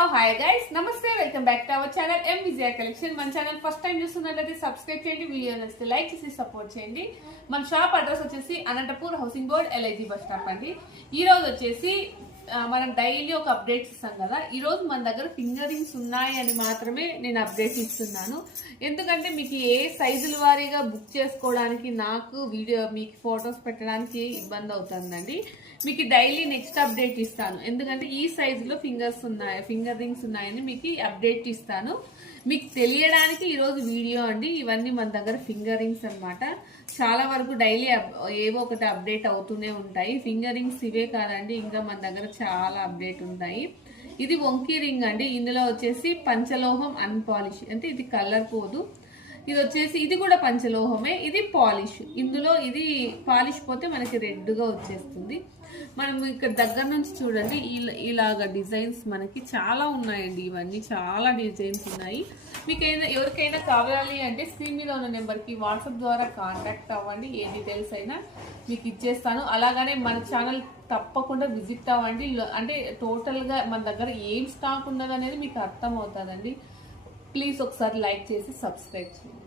Hi guys, నమస్తే, welcome back to our channel M Vijaya collection. మన channel first time చూస్తున్నట్లయితే subscribe చేయండి, video నచ్చితే లైక్ చేసి సపోర్ట్ చేయండి. మన షాప్ అడ్రస్ వచ్చేసి Anantapur housing board LIG bus stop అండి. ఈ రోజు వచ్చేసి మనం డైలీ ఒక అప్డేట్స్ ఇస్తాం కదా. ఈ రోజు మన దగ్గర ఫింగర్ రింగ్స్ ఉన్నాయి అని మాత్రమే నేను అప్డేట్ ఇస్తున్నాను. ఎందుకంటే మీకు ఏ సైజుల వారీగా బుక్ చేసుకోవడానికి నాకు వీడియో మీకు ఫొటోస్ పెట్టడానికి ఇబ్బంది అవుతుందండి. మీకు డైలీ నెక్స్ట్ అప్డేట్ ఇస్తాను. ఎందుకంటే ఈ సైజులో ఫింగర్ రింగ్స్ ఉన్నాయని మీకు అప్డేట్ ఇస్తాను. మీకు తెలియడానికి ఈరోజు వీడియో అండి. ఇవన్నీ మన దగ్గర ఫింగర్ రింగ్స్ అనమాట. చాలా వరకు డైలీ ఏవో ఒకటి అప్డేట్ అవుతూనే ఉంటాయి. ఫింగర్ రింగ్స్ ఇవే కాదండి, ఇంకా మన దగ్గర చాలా అప్డేట్ ఉంటాయి. ఇది వంకీ రింగ్ అండి. ఇందులో వచ్చేసి పంచలోహం అన్పాలిష్, అంటే ఇది కలర్ పోదు. ఇది వచ్చేసి ఇది కూడా పంచలోహమే, ఇది పాలిష్. ఇందులో ఇది పాలిష్ పోతే మనకి రెడ్గా వచ్చేస్తుంది. మనం ఇక్కడ దగ్గర నుంచి చూడండి, ఇలాగా డిజైన్స్ మనకి చాలా ఉన్నాయండి. ఇవన్నీ చాలా డిజైన్స్ ఉన్నాయి. మీకు ఎవరికైనా కావాలి అంటే స్క్రీన్ మీద ఉన్న నెంబర్కి వాట్సాప్ ద్వారా కాంటాక్ట్ అవ్వండి. ఏ డీటెయిల్స్ అయినా మీకు ఇచ్చేస్తాను. అలాగనే మన ఛానల్ తప్పకుండా విజిట్ అవ్వండి. అంటే టోటల్గా మన దగ్గర ఏం స్టాక్ ఉన్నది అనేది మీకు అర్థం అవుతుందండి. ప్లీజ్ ఒకసారి లైక్ చేసి సబ్స్క్రైబ్ చేయండి.